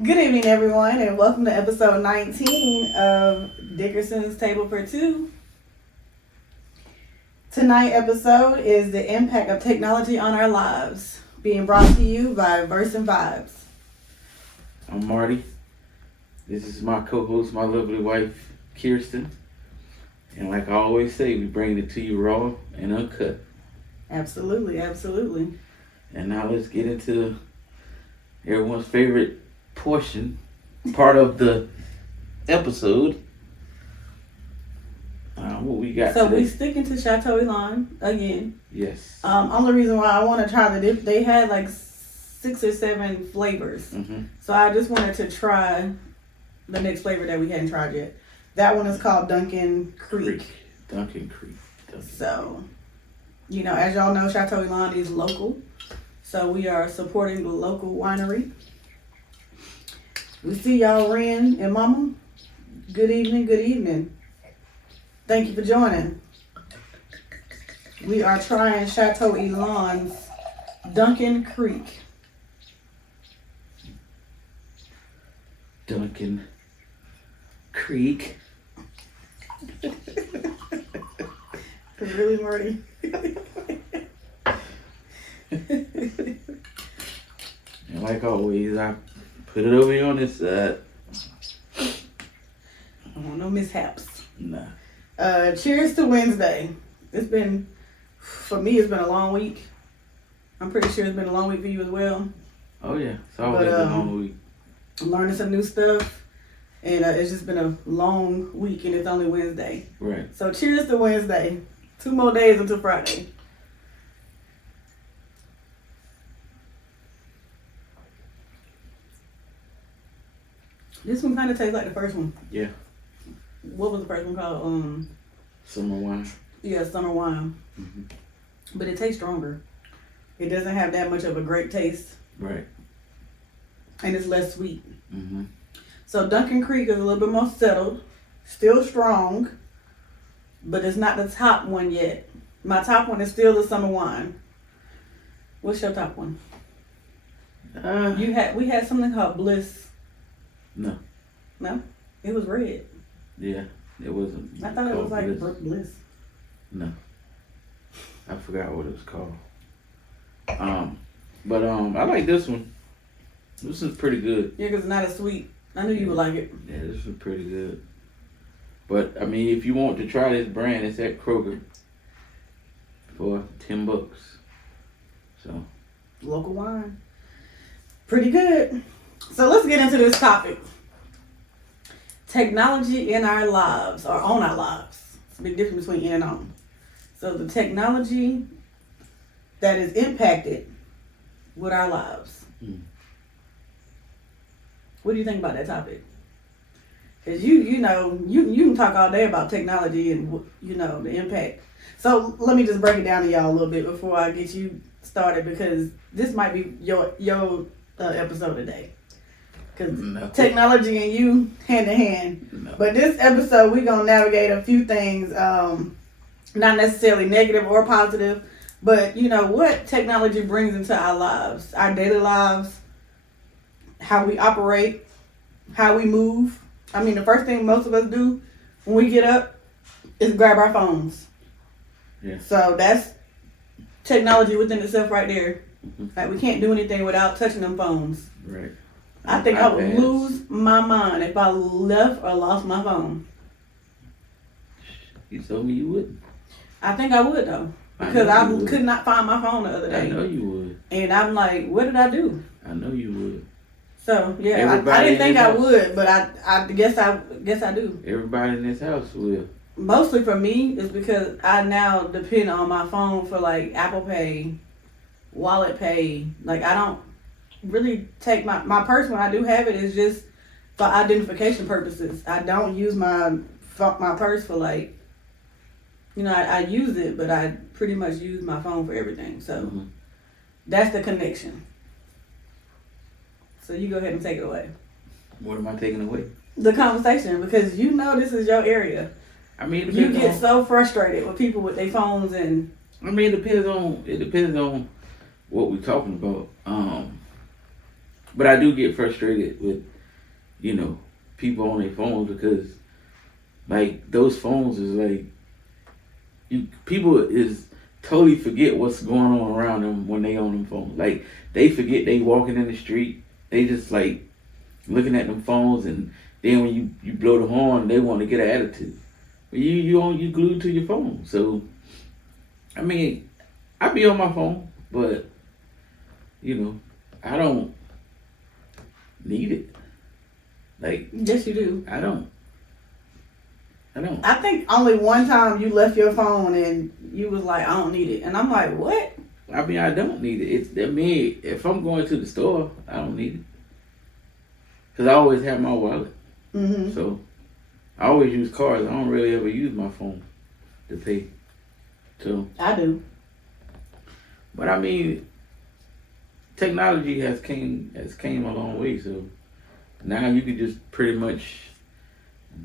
Good evening, everyone, and welcome to episode 19 of Dickerson's Table for Two. Tonight's episode is the impact of technology on our lives, being brought to you by Verse and Vibes. I'm Marty. This is my co-host, my lovely wife, Kirsten. And like I always say, we bring it to you raw and uncut. Absolutely, absolutely. And now let's get into everyone's favorite part of the episode. What we got So today? we sticking to Chateau Elan again. Yes. Only reason why I want to try the dip, they had like 6 or 7 flavors. Mm-hmm. So I just wanted to try the next flavor that we hadn't tried yet. That one is called Duncan Creek. Duncan Creek. So, you know, as y'all know, Chateau Elan is local. So we are supporting the local winery. We see y'all, Ren and Mama. Good evening, good evening. Thank you for joining. We are trying Chateau Elan's Duncan Creek. Duncan Creek. Really, Marty? And like always, I put it over here on this side. No mishaps. Nah. Cheers to Wednesday. For me, it's been a long week. I'm pretty sure it's been a long week for you as well. Oh yeah, it's always a long week. I'm learning some new stuff, and it's just been a long week, and it's only Wednesday. Right. So cheers to Wednesday. 2 more days until Friday. This one kind of tastes like the first one. Yeah. What was the first one called? Summer wine. Yeah, summer wine. Mm-hmm. But it tastes stronger. It doesn't have that much of a grape taste. Right. And it's less sweet. Mm-hmm. So Duncan Creek is a little bit more settled. Still strong. But it's not the top one yet. My top one is still the summer wine. What's your top one? We had something called Bliss. No. No? It was red. Yeah, it wasn't. I thought it was like Bliss. Bliss. No. I forgot what it was called. But I like this one. This is pretty good. Yeah, because it's not as sweet. I knew you would like it. Yeah, this is pretty good. But I mean, if you want to try this brand, it's at Kroger for $10. So Local wine. Pretty good. So let's get into this topic. Technology in our lives, or on our lives. It's a big difference between in and on. So the technology that is impacted with our lives. Mm. What do you think about that topic? Because you can talk all day about technology and, you know, the impact. So let me just break it down to y'all a little bit before I get you started, because this might be your episode today. Because technology and you hand in hand. No. But this episode, we're going to navigate a few things, not necessarily negative or positive, but, you know, what technology brings into our lives, our daily lives, how we operate, how we move. I mean, the first thing most of us do when we get up is grab our phones. Yeah. So that's technology within itself right there. Mm-hmm. Like, we can't do anything without touching them phones. Right. I think I would lose my mind if I left or lost my phone. You told me you wouldn't. I think I would, though. Because I could not find my phone the other day. I know you would. And I'm like, what did I do? I know you would. So, yeah, I didn't think I would, but I guess I do. Everybody in this house will. Mostly for me is because I now depend on my phone for like Apple Pay, Wallet Pay. Like, I don't really take my purse when I do have it is just for identification purposes. I don't use my purse for like, you know, I use it, but I pretty much use my phone for everything. So that's the connection. So you go ahead and take it away. What am I taking away? The conversation, because you know this is your area. I mean, you get so frustrated with people with their phones and. I mean, it depends on what we're talking about. But I do get frustrated with, you know, people on their phones because, like, those phones is like, people is totally forget what's going on around them when they on them phones. Like, they forget they walking in the street. They just like looking at them phones, and then when you blow the horn, they want to get an attitude. But you glued to your phone. So, I mean, I be on my phone, but you know, I don't need it. Like, Yes, you do. I don't. I think only one time you left your phone and you was like, I don't need it. And I'm like, what? I mean, I don't need it. I mean, if I'm going to the store, I don't need it. Because I always have my wallet. Mm-hmm. So, I always use cards. I don't really ever use my phone to pay. So, I do. but I mean, technology has came a long way. So, now you can just pretty much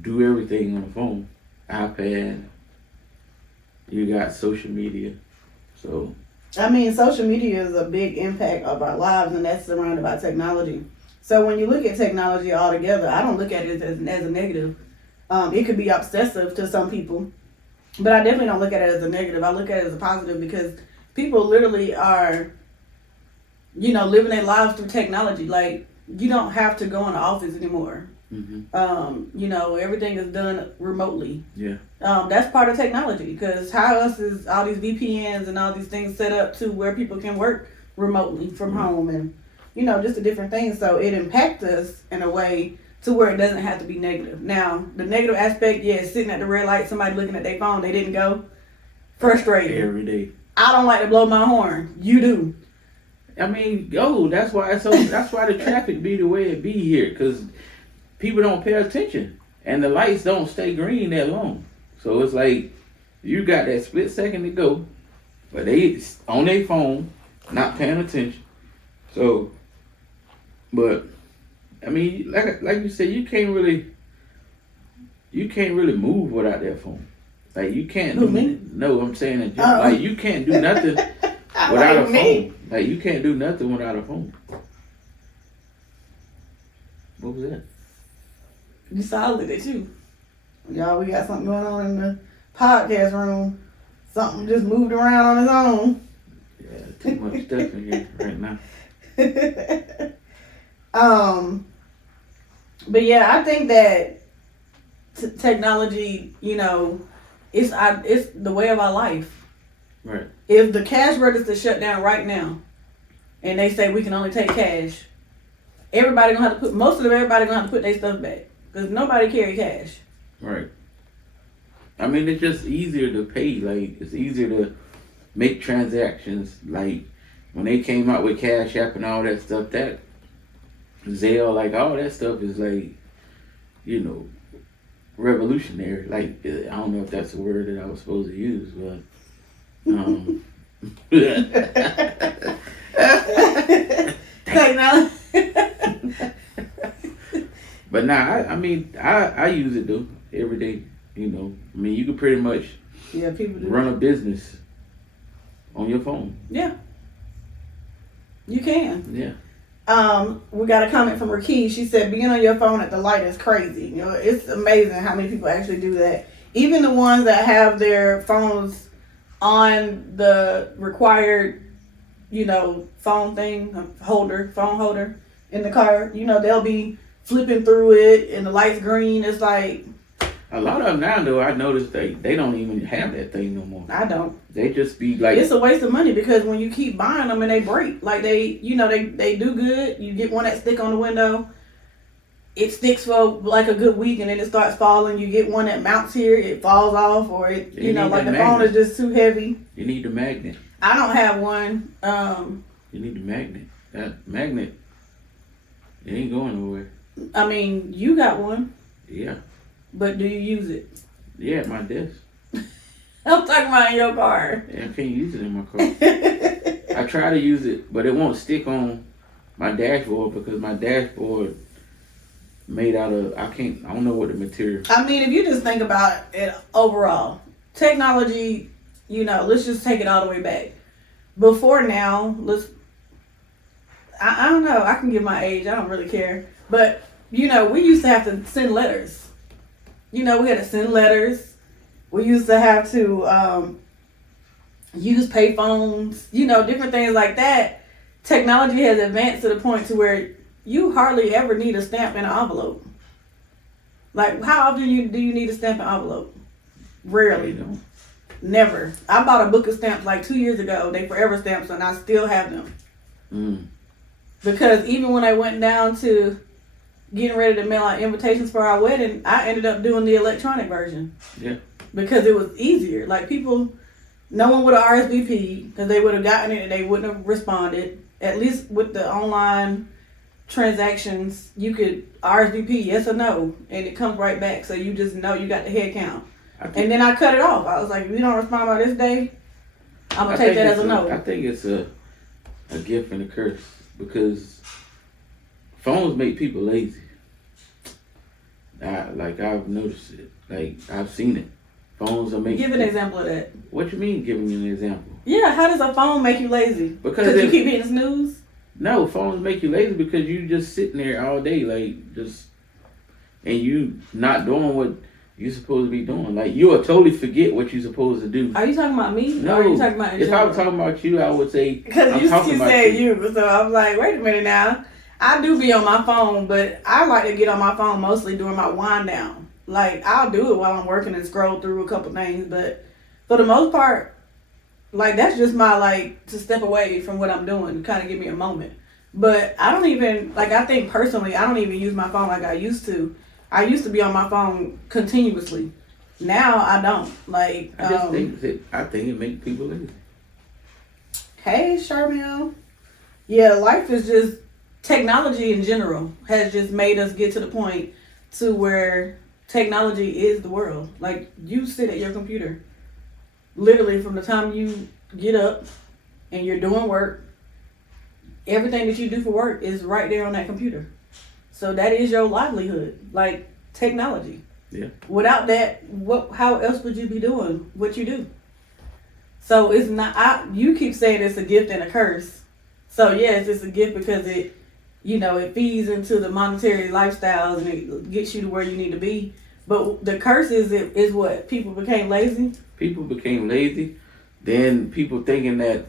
do everything on the phone. iPad. You got social media. So, I mean, social media is a big impact of our lives, and that's surrounded by technology. So when you look at technology altogether, I don't look at it as a negative. It could be obsessive to some people, but I definitely don't look at it as a negative. I look at it as a positive because people literally are, living their lives through technology. Like, you don't have to go in the office anymore. Everything is done remotely. yeah. That's part of technology, because how else is all these VPNs and all these things set up to where people can work remotely from home, and just the different things. So it impacts us in a way to where it doesn't have to be negative. Now, the negative aspect, sitting at the red light, somebody looking at their phone, they didn't go. Frustrating. Every day. I don't like to blow my horn. You do. I mean, that's why the traffic be the way it be here, because people don't pay attention, and the lights don't stay green that long. So it's like you got that split second to go, but they on their phone, not paying attention. So, but I mean, like you said, you can't really move without that phone. Like, you can't do me? No, I'm saying that like you can't do nothing without a phone. Like, you can't do nothing without a phone. What was that? You solid at you. Y'all, we got something going on in the podcast room. Something just moved around on its own. Yeah, too much stuff in here right now. But yeah, I think that technology, it's the way of our life. Right. If the cash register shut down right now, and they say we can only take cash, everybody gonna have to put their stuff back, because nobody carry cash. Right. I mean, it's just easier to pay. Like, it's easier to make transactions. Like, when they came out with Cash App and all that stuff, that Zelle, like, all that stuff is like, revolutionary. Like, I don't know if that's a word that I was supposed to use, but Technology. But nah, I use it though every day. I mean, you can pretty much people do. run a business on your phone. Yeah. You can. Yeah. We got a comment from Rakeem. She said, being on your phone at the light is crazy. It's amazing how many people actually do that. Even the ones that have their phones on the required, phone holder in the car, they'll be flipping through it and the light's green. It's like, a lot of them now, though, I noticed they don't even have that thing no more. I don't. They just be like, it's a waste of money, because when you keep buying them and they break, like they do good. You get one that stick on the window, it sticks for like a good week, and then it starts falling. You get one that mounts here, it falls off, or it, like the phone is just too heavy. You need the magnet. I don't have one. You need the magnet. That magnet, it ain't going nowhere. I mean, you got one. Yeah. But do you use it? Yeah, at my desk. I'm talking about in your car. Yeah, I can't use it in my car. I try to use it, but it won't stick on my dashboard, because my dashboard made out of, I don't know what the material. I mean, if you just think about it overall, technology, let's just take it all the way back. Before now, I don't know. I can give my age. I don't really care. But, you know, we used to have to send letters. You know, we had to send letters. We used to have to use payphones. You know, different things like that. Technology has advanced to the point to where you hardly ever need a stamp and an envelope. Like, how often do you need a stamp and envelope? Rarely. You know? Never. I bought a book of stamps like 2 years ago. They forever stamps, and I still have them. Mm. Because even when I went down to getting ready to mail out invitations for our wedding, I ended up doing the electronic version. Yeah. Because it was easier. Like, people, no one would have RSVP'd because they would have gotten it and they wouldn't have responded. At least with the online transactions, you could RSVP yes or no, and it comes right back. So you just know you got the head count. And then I cut it off. I was like, if you don't respond by this day, I'm going to take that as a no. I think it's a gift and a curse because phones make people lazy. I've noticed it. Like, I've seen it. Phones are making... Give an example of that. What you mean giving me an example? Yeah, how does a phone make you lazy? Because you keep hitting snooze? No, phones make you lazy because you just sitting there all day, and you not doing what you're supposed to be doing. Like, you'll totally forget what you're supposed to do. Are you talking about me? No. Or are you talking about if I was talking about you, I would say, because you said you. So I'm like, wait a minute now. I do be on my phone, but I like to get on my phone mostly during my wind down. Like, I'll do it while I'm working and scroll through a couple things, but for the most part, like, that's just my, like, to step away from what I'm doing, kind of give me a moment. But I don't even, like, I think personally, I don't even use my phone like I used to. I used to be on my phone continuously. Now I don't. Like, I think it makes people lazy. Hey, Charmel. Yeah, life is just, technology in general has just made us get to the point to where technology is the world. Like, you sit at your computer literally from the time you get up and you're doing work. Everything that you do for work is right there on that computer. So that is your livelihood, like technology. Yeah. Without that, how else would you be doing what you do? So it's not, you keep saying it's a gift and a curse. So yes, it's a gift because it feeds into the monetary lifestyles and it gets you to where you need to be. But the curse is what? People became lazy? People became lazy. Then people thinking that,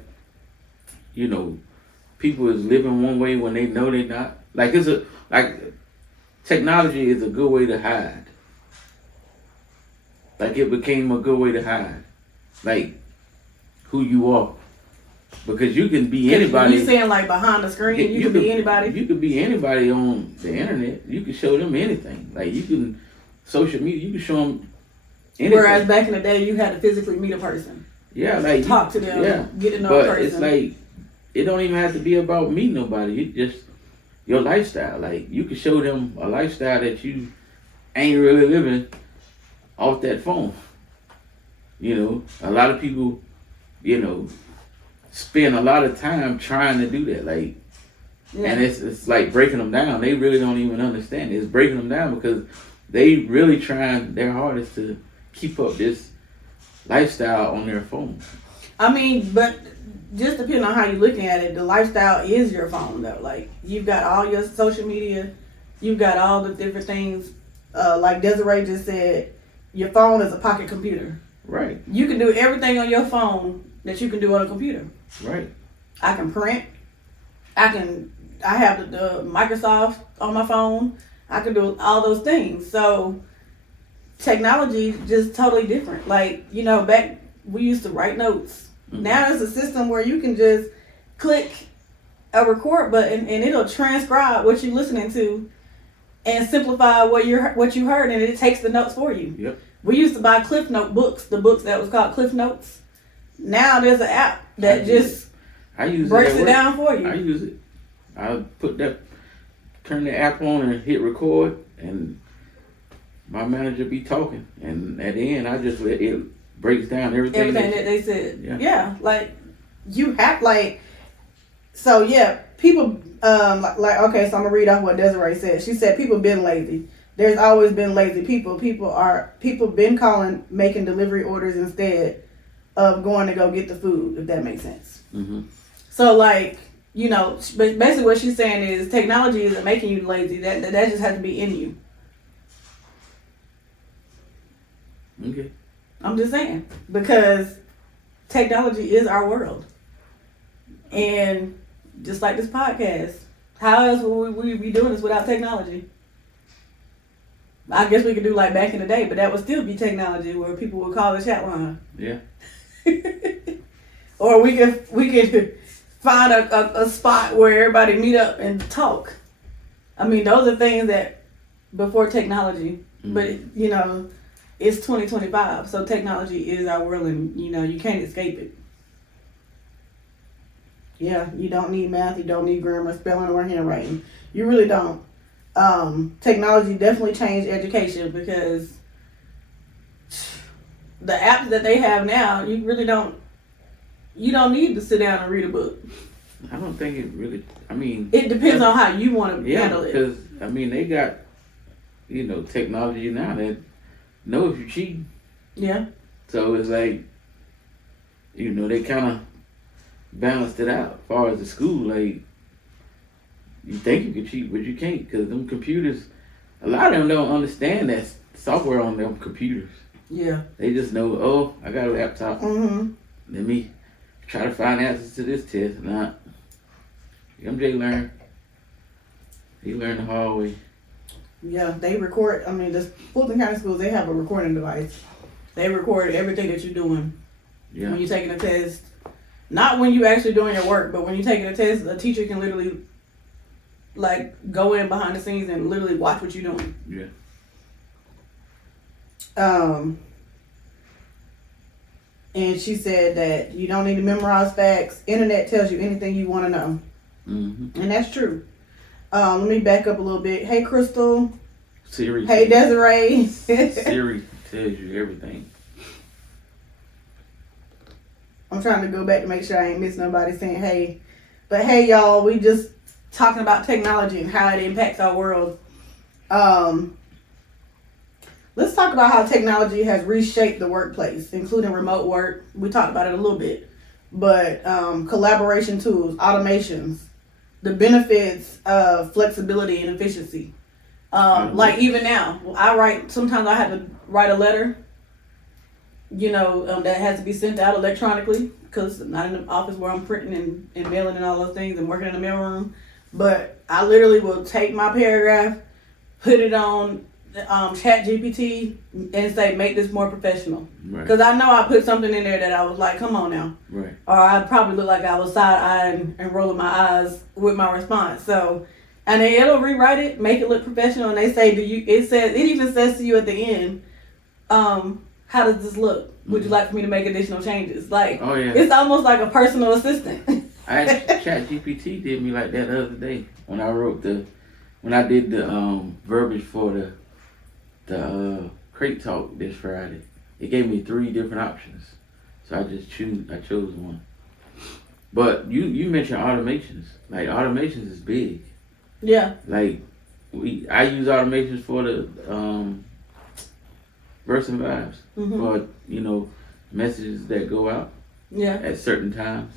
people is living one way when they know they're not. Technology is a good way to hide. Like, it became a good way to hide. Like, who you are. Because you can be anybody. You saying like behind the screen, you can be anybody? You can be anybody on the internet. You can show them anything. Like, you can, social media, you can show them anything. Whereas back in the day, you had to physically meet a person. Yeah, like. Talk to them, get to know a person. But it's like, it don't even have to be about meeting nobody. It's just your lifestyle. Like, you can show them a lifestyle that you ain't really living off that phone. A lot of people, spend a lot of time trying to do that. Like, yeah. And it's like breaking them down. They really don't even understand it. It's breaking them down because they really trying their hardest to keep up this lifestyle on their phone. I mean, but just depending on how you're looking at it, the lifestyle is your phone though. Like, you've got all your social media, you've got all the different things. Like Desiree just said, your phone is a pocket computer. Right. You can do everything on your phone that you can do on a computer. Right. I can print. I have the Microsoft on my phone. I can do all those things. So technology just totally different. Like, back we used to write notes. Mm-hmm. Now there's a system where you can just click a record button and it'll transcribe what you're listening to and simplify what you heard, and it takes the notes for you. Yep. We used to buy Cliff Note books, the books that was called Cliff Notes. Now there's an app that breaks it down for you. I use it. I turn the app on and hit record, and my manager be talking, and at the end it breaks down everything that they said. Yeah, like you have so yeah, people okay, so I'm gonna read off what Desiree said. She said people been lazy. There's always been lazy people. People been making delivery orders instead of going to go get the food, if that makes sense. Mm-hmm. So like you know, but basically what she's saying is technology isn't making you lazy. That just has to be in you. Okay. I'm just saying, because technology is our world. And just like this podcast, how else would we be doing this without technology? I guess we could do like back in the day, but that would still be technology where people would call the chat line. Yeah. Or we could find a spot where everybody meet up and talk. I mean, those are things that before technology, but you know, it's 2025, so technology is our world, and you know, you can't escape it. Yeah, you don't need math, you don't need grammar, spelling, or handwriting. You really don't. Technology definitely changed education, because the apps that they have now, you don't need to sit down and read a book. I don't think it really. I mean, it depends on how you want to handle it. Because I mean, they got, you know, technology now that know if you cheat. Yeah. So it's like, you know, they kind of balanced it out. As far as the school, like, you think you can cheat, but you can't, because them computers, a lot of them don't understand that software on them computers. Yeah. They just know, oh, I got a laptop. Mm-hmm. Let me try to find answers to this test. Nah. MJ learned. He learned the hard way. Yeah, they record. I mean, the Fulton County schools, they have a recording device. They record everything that you're doing when you're taking a test. Not when you're actually doing your work, but when you're taking a test, a teacher can literally, like, go in behind the scenes and literally watch what you're doing. Yeah. And she said that you don't need to memorize facts. Internet tells you anything you want to know. Mm-hmm. And that's true. Let me back up a little bit. Hey, Crystal. Siri. Hey, Desiree. Siri tells you everything. I'm trying to go back to make sure I ain't miss nobody saying hey. But hey, y'all, we just talking about technology and how it impacts our world. Let's talk about how technology has reshaped the workplace, including remote work. We talked about it a little bit. But collaboration tools, automations, the benefits of flexibility and efficiency. Like even now, sometimes I have to write a letter, you know, that has to be sent out electronically, because I'm not in the office where I'm printing and mailing and all those things and working in the mailroom. But I literally will take my paragraph, put it on ChatGPT, and say, make this more professional. Because I know I put something in there that I was like, come on now. Right. Or I probably look like I was side-eyeing and rolling my eyes with my response. So, and then it'll rewrite it, make it look professional, and they say, it even says to you at the end, how does this look? Would you like for me to make additional changes? Like, oh, yeah. It's almost like a personal assistant. ChatGPT did me like that the other day when I did the verbiage for the Crate Talk this Friday. It gave me 3 different options, so I chose one. But you mentioned automations. Like, automations is big. Yeah. Like, I use automations for the Verse and Vibes, for, you know, messages that go out at certain times.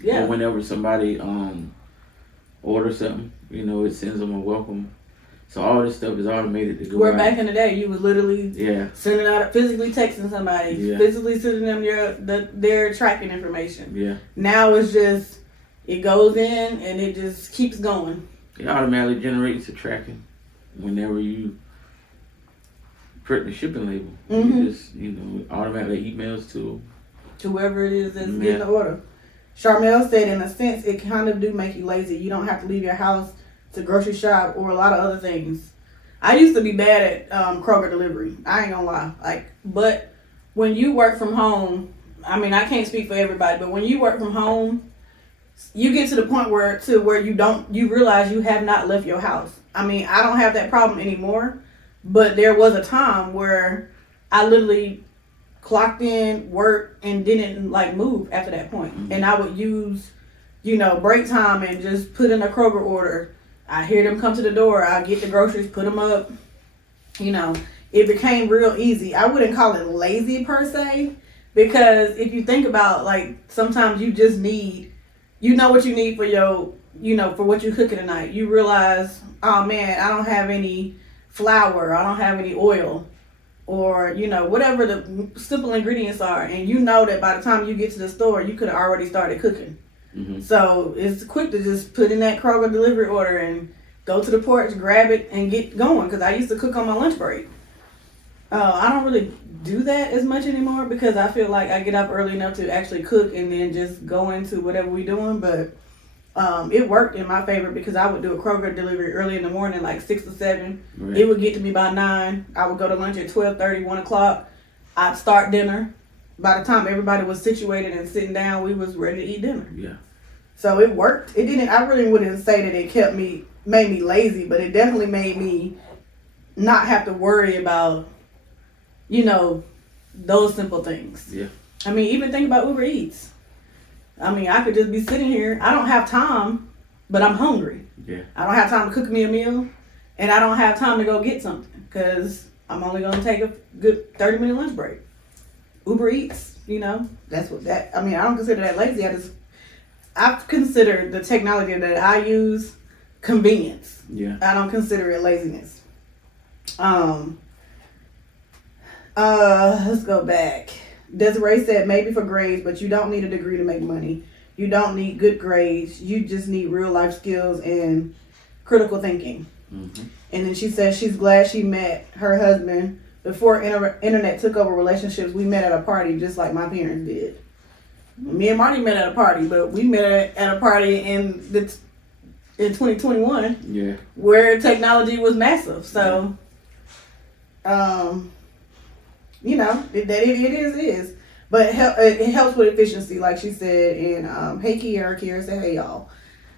Yeah. Or whenever somebody orders something, you know, it sends them a welcome. So all this stuff is automated to go Where out. back in the day, you was literally sending out, physically texting somebody, physically sending them their tracking information. Yeah. Now it's just, it goes in and it just keeps going. It automatically generates a tracking whenever you print the shipping label. You just, you know, automatically emails to whoever it is that's getting the order. Charmel said, in a sense, it kind of do make you lazy. You don't have to leave your house to grocery shop or a lot of other things. I used to be bad at Kroger delivery. I ain't gonna lie. But when you work from home, I mean, I can't speak for everybody, but when you work from home, you get to the point where you realize you have not left your house. I mean, I don't have that problem anymore, but there was a time where I literally clocked in, worked, and didn't move after that point. And I would use, break time and just put in a Kroger order. I hear them come to the door. I get the groceries, put them up. It became real easy. I wouldn't call it lazy per se, because if you think about, sometimes you just need you know what you need for your, for what you cooking tonight. You realize, oh man, I don't have any flour, I don't have any oil, or whatever the simple ingredients are, and you know that by the time you get to the store, you could have already started cooking. Mm-hmm. So it's quick to just put in that Kroger delivery order and go to the porch, grab it, and get going. Because I used to cook on my lunch break. I don't really do that as much anymore because I feel like I get up early enough to actually cook and then just go into whatever we're doing. But it worked in my favor because I would do a Kroger delivery early in the morning, like 6 or 7. Right. It would get to me by 9. I would go to lunch at 12:30, 1 o'clock. I'd start dinner. By the time everybody was situated and sitting down, we was ready to eat dinner. Yeah. So it worked. It didn't. I really wouldn't say that it made me lazy, but it definitely made me not have to worry about, those simple things. Yeah. I mean, even think about Uber Eats. I mean, I could just be sitting here. I don't have time, but I'm hungry. Yeah. I don't have time to cook me a meal, and I don't have time to go get something because I'm only going to take a good 30-minute lunch break. Uber Eats, that's what that. I mean, I don't consider that lazy. I've considered the technology that I use convenience. Yeah. I don't consider it laziness. Let's go back. Desiree said maybe for grades, but you don't need a degree to make money. You don't need good grades. You just need real life skills and critical thinking. Mm-hmm. And then she says she's glad she met her husband before internet took over relationships. We met at a party just like my parents did. Me and Marty met at a party, but we met at a party in 2021. Yeah. Where technology was massive. So, it is. But it helps with efficiency, like she said. And hey, Kiara said, hey y'all.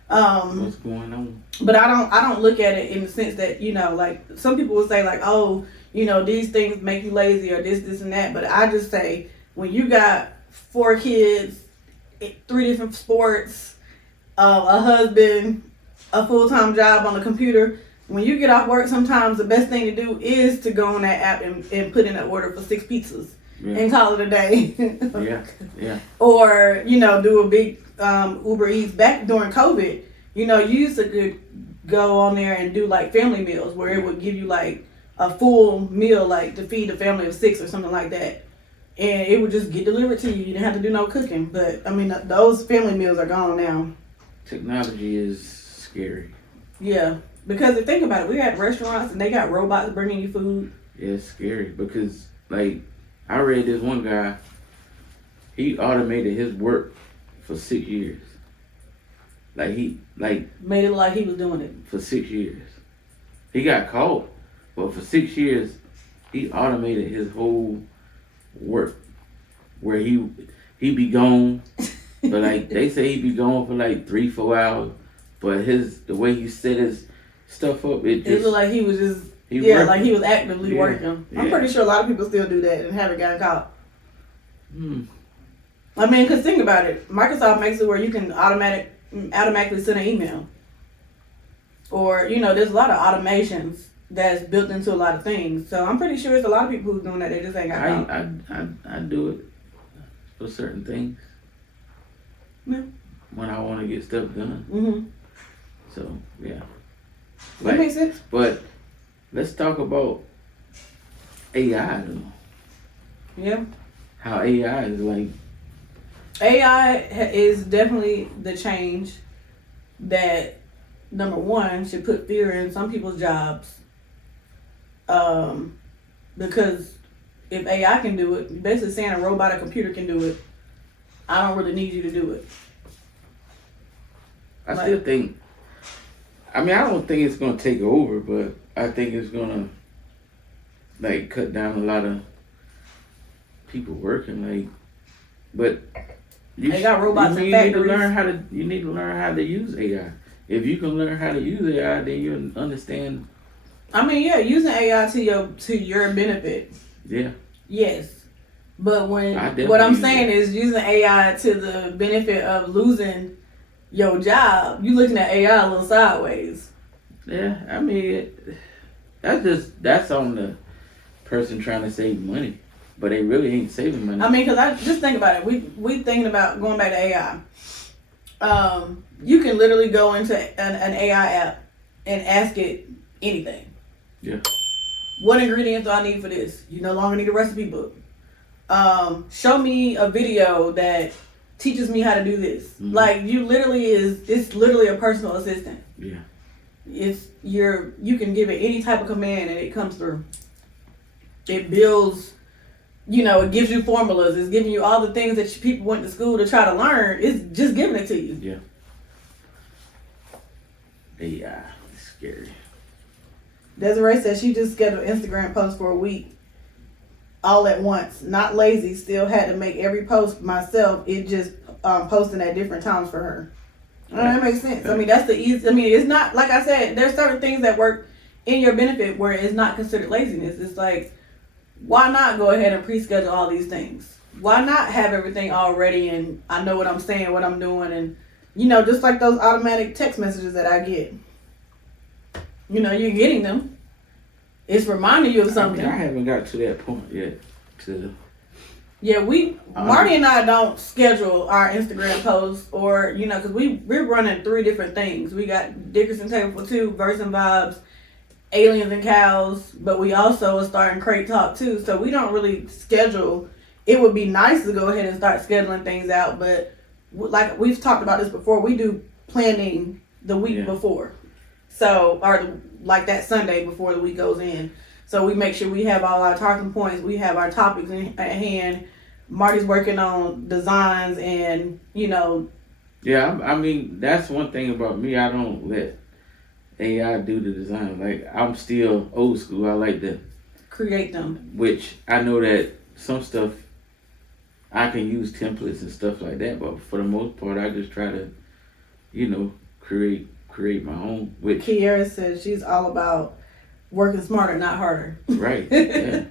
What's going on? But I don't look at it in the sense that like some people will say like, oh, these things make you lazy or this and that. But I just say when you got 4 kids, 3 different sports, a husband, a full-time job on the computer. When you get off work, sometimes the best thing to do is to go on that app and put in an order for 6 pizzas and call it a day. Yeah. Or, do a big Uber Eats. Back during COVID, you used to go on there and do like family meals where it would give you like a full meal like to feed a family of 6 or something like that. And it would just get delivered to you. You didn't have to do no cooking. But, I mean, those family meals are gone now. Technology is scary. Yeah. Because if you think about it, we're at restaurants and they got robots bringing you food. Yeah, it's scary because, like, I read this one guy, he automated his work for 6 years. Made it like he was doing it. For 6 years. He got caught, but for 6 years, he automated his whole work. Where he be gone, but like they say he be gone for like 3-4 hours, but the way he set his stuff up, it looked like he was just like he was actively working. I'm pretty sure a lot of people still do that and haven't gotten caught. I mean, because think about it, Microsoft makes it where you can automatically send an email, or there's a lot of automations that's built into a lot of things. So I'm pretty sure it's a lot of people who's doing that. They just ain't got caught. I do it for certain things. Yeah. When I want to get stuff done. Mm-hmm. So yeah. That makes sense. But let's talk about AI though. Yeah. How AI is like. AI is definitely the change that, number one, should put fear in some people's jobs. Because if AI can do it, you're basically saying a robotic computer can do it. I don't really need you to do it. I still think, I don't think it's going to take over, but I think it's going to, cut down a lot of people working, but they got robots in factories. You need to learn how to use AI. If you can learn how to use AI, then you'll understand. Using AI to your benefit. Yeah. Yes. But what I'm saying is using AI to the benefit of losing your job, you looking at AI a little sideways. Yeah, that's on the person trying to save money, but they really ain't saving money. Because I just think about it. We thinking about going back to AI. You can literally go into an AI app and ask it anything. Yeah. What ingredients do I need for this? You no longer need a recipe book. Show me a video that teaches me how to do this. Mm-hmm. Like, it's literally a personal assistant. Yeah. You can give it any type of command and it comes through. It builds, it gives you formulas. It's giving you all the things that people went to school to try to learn. It's just giving it to you. Yeah. AI, it's scary. Desiree said she just scheduled Instagram posts for a week all at once. Not lazy, still had to make every post myself. It just posting at different times for her. That makes sense. I mean, that's the easy. I mean, it's not, like I said, there's certain things that work in your benefit where it's not considered laziness. It's like, why not go ahead and pre-schedule all these things? Why not have everything all ready and I know what I'm saying, what I'm doing, and just like those automatic text messages that I get. You're getting them. It's reminding you of something. I haven't got to that point yet. Yeah, Marty and I don't schedule our Instagram posts or, because we're running 3 different things. We got Dickerson Table for Two, Verse and Vibes, Aliens and Cows, but we also are starting Crate Talk too. So we don't really schedule. It would be nice to go ahead and start scheduling things out, but like we've talked about this before, we do planning the week before. So, or like that Sunday before the week goes in. So we make sure we have all our talking points. We have our topics at hand. Marty's working on designs and, Yeah, I mean, that's one thing about me. I don't let AI do the design. Like, I'm still old school. I like to create them. Which I know that some stuff I can use templates and stuff like that. But for the most part, I just try to, create my own. Which Kiara says she's all about working smarter, not harder. Right. Yeah,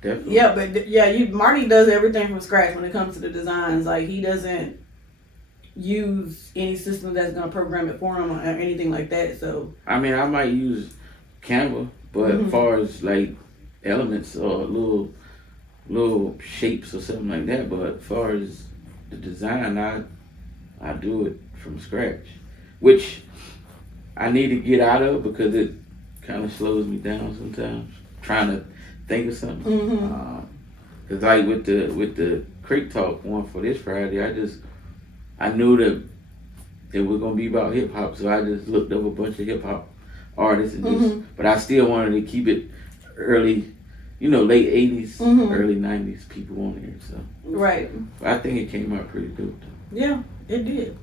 definitely. Yeah, but Marty does everything from scratch when it comes to the designs. Like, he doesn't use any system that's gonna program it for him or anything like that. So I mean, I might use Canva, but as far as like elements or little shapes or something like that, but as far as the design, I do it from scratch, which I need to get out of because it kind of slows me down sometimes trying to think of something. Cause like with the Crate Talk one for this Friday, I knew that it was gonna be about hip hop, so I just looked up a bunch of hip hop artists and but I still wanted to keep it early, late 80s, early 90s people on there. So right, I think it came out pretty good though. Yeah, it did.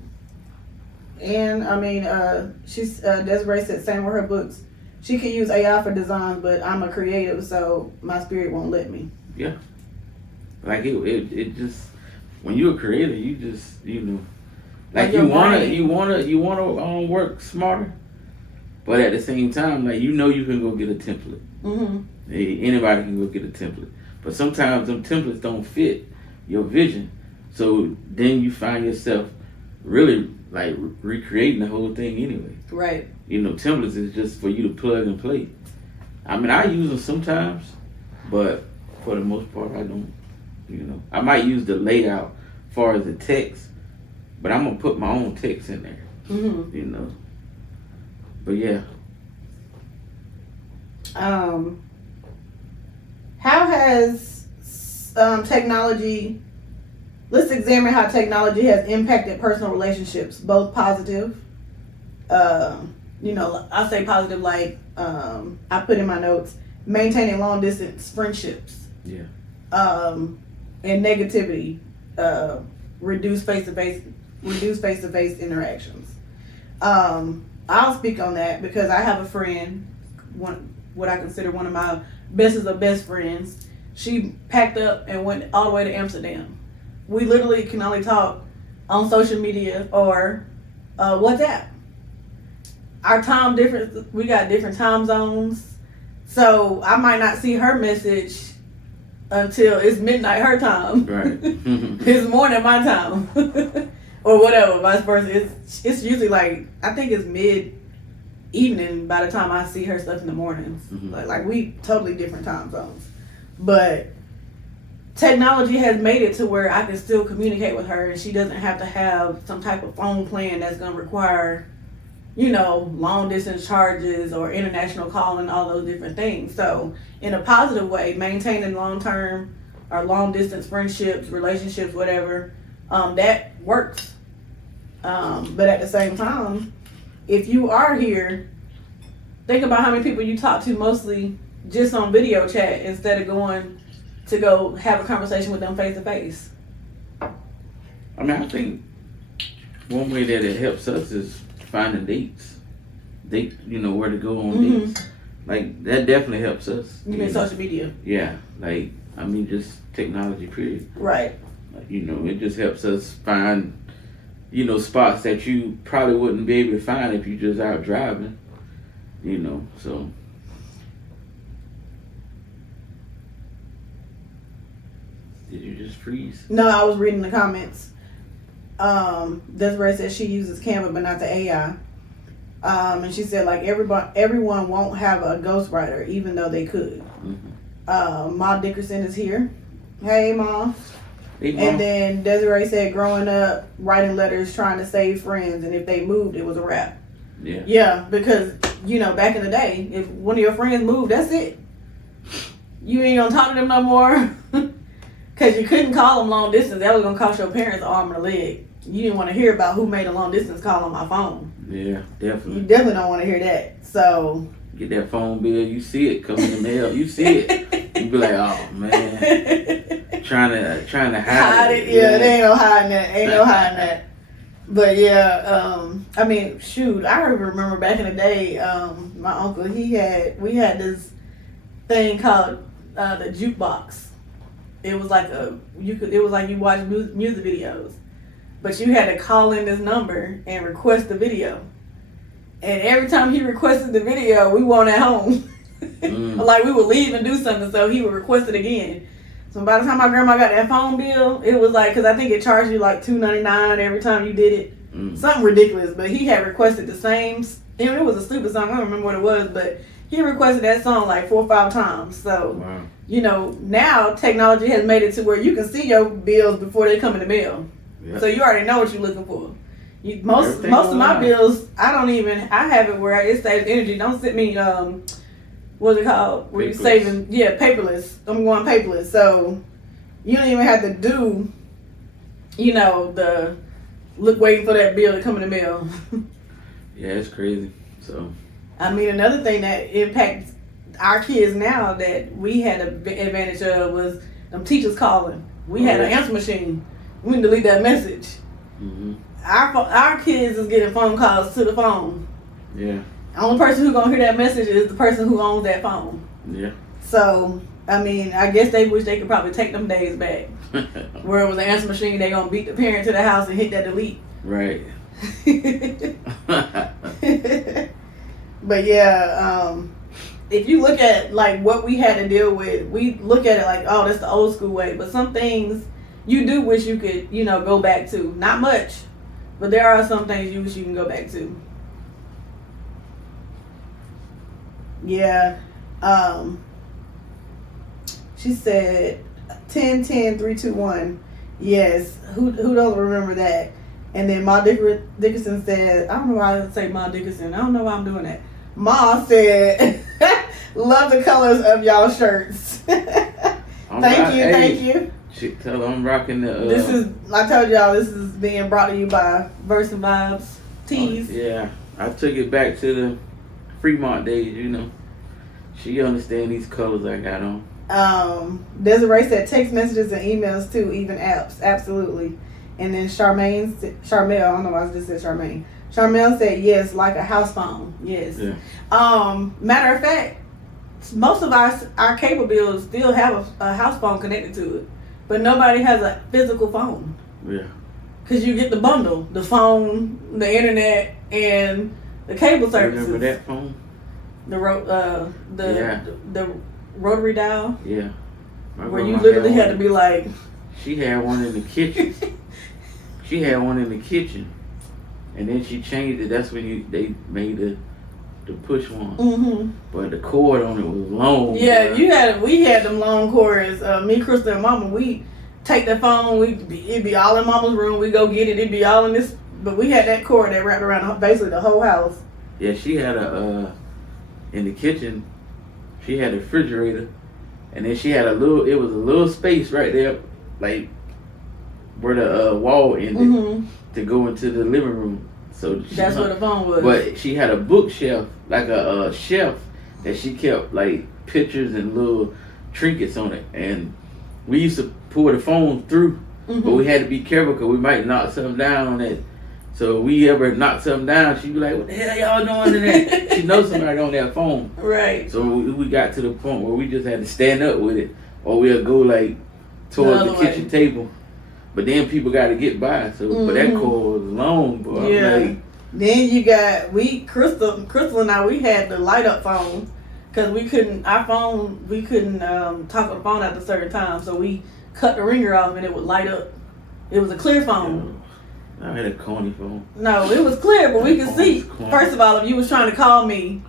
And I mean, Desiree said same with her books. She can use AI for designs, but I'm a creative, so my spirit won't let me. Yeah, like it just when you're a creator, you just like you wanna work smarter, but at the same time, like you can go get a template. Anybody can go get a template, but sometimes them templates don't fit your vision, so then you find yourself really like recreating the whole thing anyway. Right. Templates is just for you to plug and play. I mean, I use them sometimes, but for the most part, I don't. I might use the layout as far as the text, but I'm gonna put my own text in there. But yeah. How has technology? Let's examine how technology has impacted personal relationships, both positive. I say positive like I put in my notes, maintaining long distance friendships. Yeah. And negativity, reduce face to face interactions. I'll speak on that because I have a friend, what I consider one of my bestest of best friends. She packed up and went all the way to Amsterdam. We literally can only talk on social media or WhatsApp. Our time difference, we got different time zones. So I might not see her message until it's midnight her time. Right. It's morning my time. Or whatever, vice versa. It's usually like, I think it's mid-evening by the time I see her stuff in the mornings. Like we totally different time zones. But technology has made it to where I can still communicate with her, and she doesn't have to have some type of phone plan that's going to require, long distance charges or international calling, all those different things. So in a positive way, maintaining long term or long distance friendships, relationships, whatever, that works. But at the same time, if you are here, think about how many people you talk to mostly just on video chat instead of going to go have a conversation with them face to face. I mean, I think one way that it helps us is finding dates. Where to go on dates. Like, that definitely helps us. You mean social media? Yeah, like, I mean, just technology, period. Right. It just helps us find, spots that you probably wouldn't be able to find if you just out driving, so. Did you just freeze? No, I was reading the comments. Desiree said she uses Canva but not the AI. And she said like everyone won't have a ghostwriter even though they could. Ma Dickerson is here. Hey, Ma. Hey, Ma. And then Desiree said growing up, writing letters, trying to save friends, and if they moved, it was a wrap. Yeah. Yeah, because, back in the day, if one of your friends moved, that's it. You ain't gonna talk to them no more. Because you couldn't call them long distance. That was gonna cost your parents an arm and a leg. You didn't want to hear about who made a long distance call on my phone. Yeah, definitely. You definitely don't want to hear that. So get that phone bill, you see it come in the mail, you see it. You be like, oh man, trying to hide it. Yeah, there ain't no hiding that. Ain't no hiding that. But yeah, I mean, shoot, I remember back in the day, my uncle we had this thing called the jukebox. It was like you watch music videos, but you had to call in this number and request the video. And every time he requested the video, we weren't at home. Like we would leave and do something, so he would request it again. So by the time my grandma got that phone bill, it was like, because I think it charged you like $2.99 every time you did it. Something ridiculous. But he had requested the same, it was a stupid song, I don't remember what it was, but he requested that song like 4 or 5 times. So, wow. Now technology has made it to where you can see your bills before they come in the mail. Yep. So you already know what you're looking for. Most of my bills, I have it where it saves energy. Don't send me, what's it called? Where you saving, paperless. I'm going paperless. So you don't even have to do, the waiting for that bill to come in the mail. Yeah, it's crazy. So. I mean, another thing that impacts our kids now that we had an advantage of was them teachers calling. We had an answer machine. We didn't delete that message. Our kids is getting phone calls to the phone. Yeah. The only person who's gonna hear that message is the person who owns that phone. Yeah. So, I mean, I guess they wish they could probably take them days back. Where it was an answer machine, they gonna beat the parent to the house and hit that delete. Right. But yeah, if you look at like what we had to deal with, we look at it like, oh, that's the old school way. But some things you do wish you could, go back to. Not much, but there are some things you wish you can go back to. Yeah. She said 10-10-3-2-1. Yes. Who don't remember that? And then Ma Dickerson said, I don't know why I say Ma Dickerson. I don't know why I'm doing that. Ma said, love the colors of y'all shirts. Thank you. Tell them I'm rocking the. I told y'all this is being brought to you by Versa Vibes Tees. Yeah, I took it back to the Fremont days, She understand these colors I got on. Desiree said text messages and emails too, even apps. Absolutely. And then Charmaine, I don't know why I just said Charmaine. Charmaine said yes, like a house phone. Yes. Yeah. Matter of fact, most of our cable bills still have a house phone connected to it, but nobody has a physical phone. Yeah. Because you get the bundle, the phone, the internet, and the cable services. Remember that phone? The rotary dial. Yeah. Where you literally had to be like. She had one in the kitchen. And then she changed it. That's when they made the push one. Mm-hmm. But the cord on it was long. Yeah, bro. we had them long cords. Me, Crystal, and Mama, we take the phone. It'd be all in Mama's room. We go get it. It'd be all in this. But we had that cord that wrapped around basically the whole house. Yeah, she had in the kitchen, she had a refrigerator, and then she had it was a little space right there, like where the wall ended to go into the living room. So that's where the phone was. But she had a bookshelf, like a shelf that she kept like pictures and little trinkets on it, and we used to pull the phone through, but we had to be careful because we might knock something down on it. So if we ever knock something down, she'd be like, "What the hell y'all doing to that?" She knows somebody on that phone. Right. So we got to the point where we just had to stand up with it, or we'll go like towards the kitchen table. But then people got to get by. So but that cord was long, bro. Yeah. Like, then you got Crystal and I. We had the light up phone because we couldn't talk on the phone at a certain time. So we cut the ringer off and it would light up. It was a clear phone. I had a corny phone. No, it was clear, but we could see. First of all, if you was trying to call me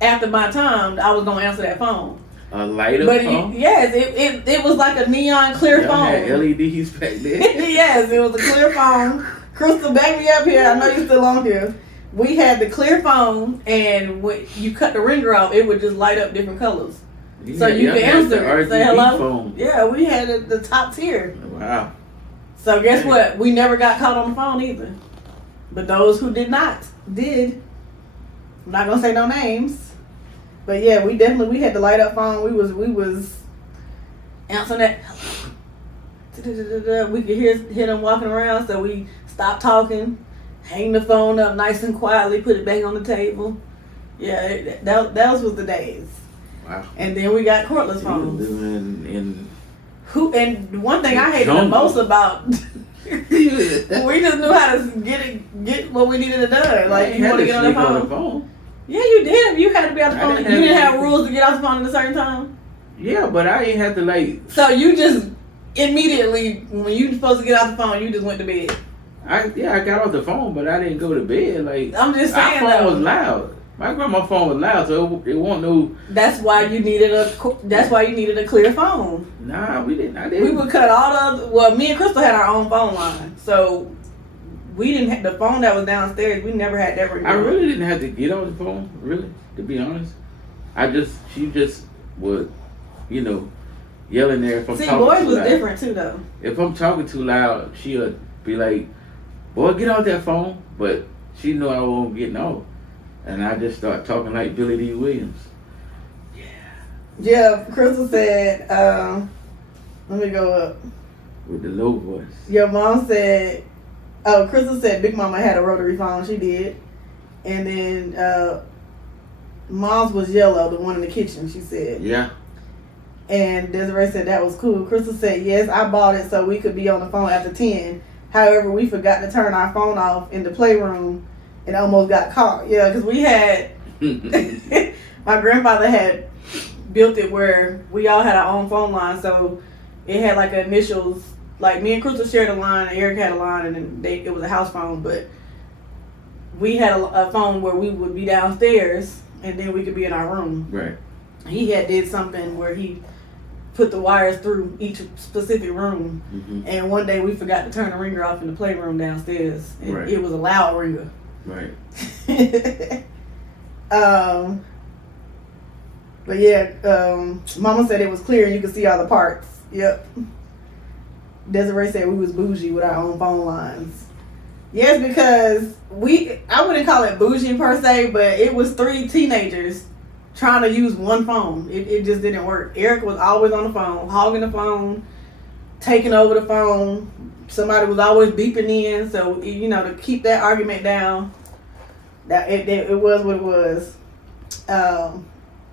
after my time, I was gonna answer that phone. A light-up phone? Yes, it was like a neon clear phone. Had LEDs back then. Yes, it was a clear phone. Crystal, back me up here. I know you're still on here. We had the clear phone, and when you cut the ringer off, it would just light up different colors. So you could answer, say hello. Phone. Yeah, we had the top tier. Wow. So guess what? We never got caught on the phone either. But those who did. I'm not gonna say no names. But yeah, we had the light up phone. We was answering that. We could hear them walking around, so we stopped talking, hang the phone up nice and quietly, put it back on the table. Yeah, those was the days. Wow. And then we got cordless phones. And one thing I hated the most about we just knew how to get what we needed to done. Like you want to get on the phone. Yeah, you did. You had to be on the phone. You didn't have rules to get off the phone at a certain time. Yeah, but I ain't have to like. So you just immediately when you were supposed to get off the phone, you just went to bed. I got off the phone, but I didn't go to bed. Like I'm just saying, our phone was loud. My grandma's phone was loud, so it won't no. That's why you needed a clear phone. Nah, we didn't. I didn't. We would cut all the. Well, me and Crystal had our own phone line, so we didn't have the phone that was downstairs. We never had that ring. I really didn't have to get on the phone, really, to be honest. She just would, yelling there if I'm talking too loud. See, boys was different too, though. If I'm talking too loud, she'll be like, "Boy, get off that phone," but she knew I wasn't getting off. And I just start talking like Billy D. Williams. Yeah, Crystal said, let me go up. With the low voice. Your mom said, Crystal said Big Mama had a rotary phone. She did. And then Mom's was yellow, the one in the kitchen, she said. Yeah. And Desiree said that was cool. Crystal said, yes, I bought it so we could be on the phone after 10. However, we forgot to turn our phone off in the playroom. And almost got caught. Yeah, because we had, my grandfather had built it where we all had our own phone line. So it had like initials, like me and Crystal shared a line and Eric had a line and then it was a house phone. But we had a phone where we would be downstairs and then we could be in our room. Right. He had did something where he put the wires through each specific room. Mm-hmm. And one day we forgot to turn the ringer off in the playroom downstairs. And it was a loud ringer. Right. But yeah, Mama said it was clear and you could see all the parts. Yep. Desiree said we was bougie with our own phone lines. Yes, because I wouldn't call it bougie per se, but it was 3 teenagers trying to use one phone. It just didn't work. Eric was always on the phone, hogging the phone, taking over the phone. Somebody was always beeping in, so to keep that argument down, that it was what it was.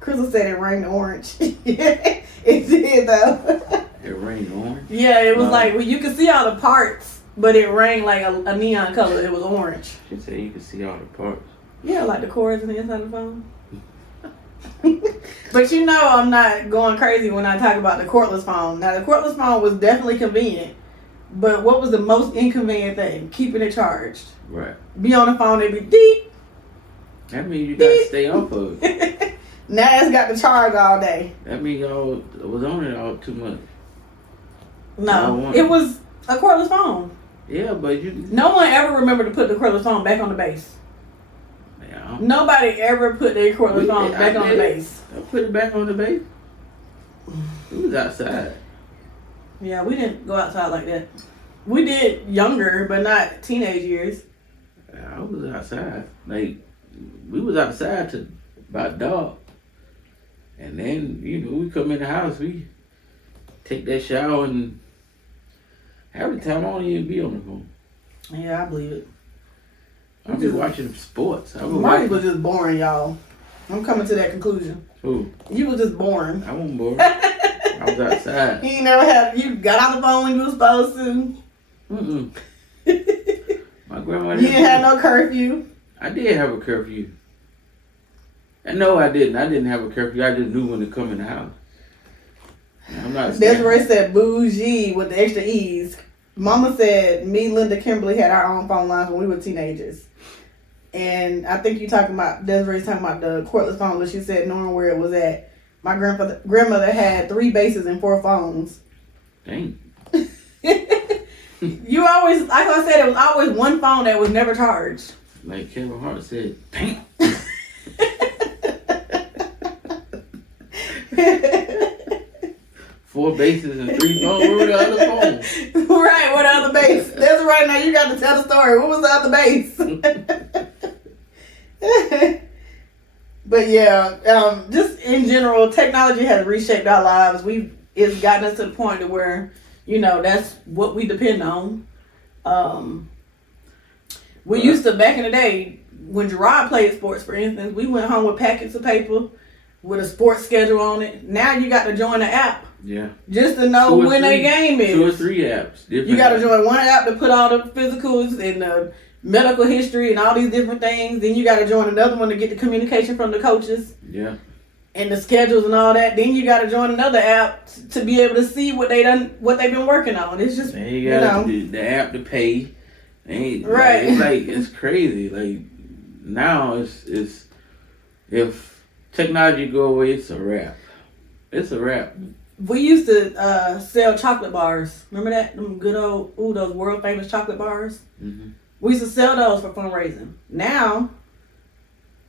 Crystal said it rained orange. It did though. It rained orange? Yeah, it was like you could see all the parts, but it rained like a neon color. It was orange. She said you could see all the parts. Yeah, like the cords and the inside of the phone. But I'm not going crazy when I talk about the cordless phone. Now the cordless phone was definitely convenient. But what was the most inconvenient thing? Keeping it charged. Right. Be on the phone, it'd be deep. That means you gotta stay off of it. Now it's got the charge all day. That means y'all was on it all too much. No, it was a cordless phone. Yeah, but you. No one ever remembered to put the cordless phone back on the base. Yeah. Nobody ever put their cordless phone back on the base. I put it back on the base. It was outside. Yeah, we didn't go outside like that. We did younger, but not teenage years. I was outside. Like, we was outside to about dark. And then, we come in the house, we take that shower, and half the time I don't even be on the phone. Yeah, I believe it. I be watching sports. Marty was just boring, y'all. I'm coming to that conclusion. Who? You was just boring. I wasn't bored. I was outside. You got out the phone when you was supposed to. My grandma You didn't have no curfew. I did have a curfew. And no, I didn't. I didn't have a curfew. I just knew when to come in the house. I'm not. Desiree said bougie with the extra E's. Mama said me, Linda, Kimberly had our own phone lines when we were teenagers. And I think Desiree's talking about the cordless phone, but she said knowing where it was at. My grandmother had 3 bases and 4 phones. Dang. You always, like I said, it was always one phone that was never charged. Like Kevin Hart said, damn. 4 bases and 3 phones. Where were the other phones? Right, what other base? That's right. Now you got to tell the story. What was the other base? But yeah, just in general, technology has reshaped our lives. It's gotten us to the point to where, that's what we depend on. We used to, back in the day, when Gerard played sports, for instance, we went home with packets of paper with a sports schedule on it. Now you got to join the app. Yeah. Just to know when a game is. 2 or 3 apps. You got to join one app to put all the physicals and the medical history and all these different things. Then you got to join another one to get the communication from the coaches. Yeah. And the schedules and all that. Then you got to join another app to be able to see what they've been working on. It's just, and you got the app to pay. Right. It's crazy. Like, now it's if technology go away, it's a wrap. It's a wrap. We used to sell chocolate bars. Remember that? Them good old, those world famous chocolate bars? Mm-hmm. We used to sell those for fundraising. Now,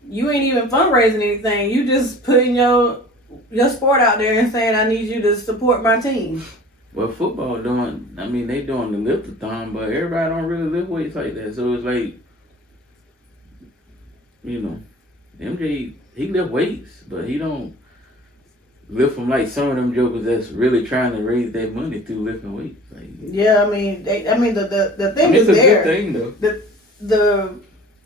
you ain't even fundraising anything. You just putting your sport out there and saying, I need you to support my team. Well, football they doing the lift-a-thon, but everybody don't really lift weights like that. So it's like, MJ, he lift weights, but he don't lift them like some of them jokers that's really trying to raise their money through lifting weights. Like, yeah, the thing is it's there. It's a good thing, though. The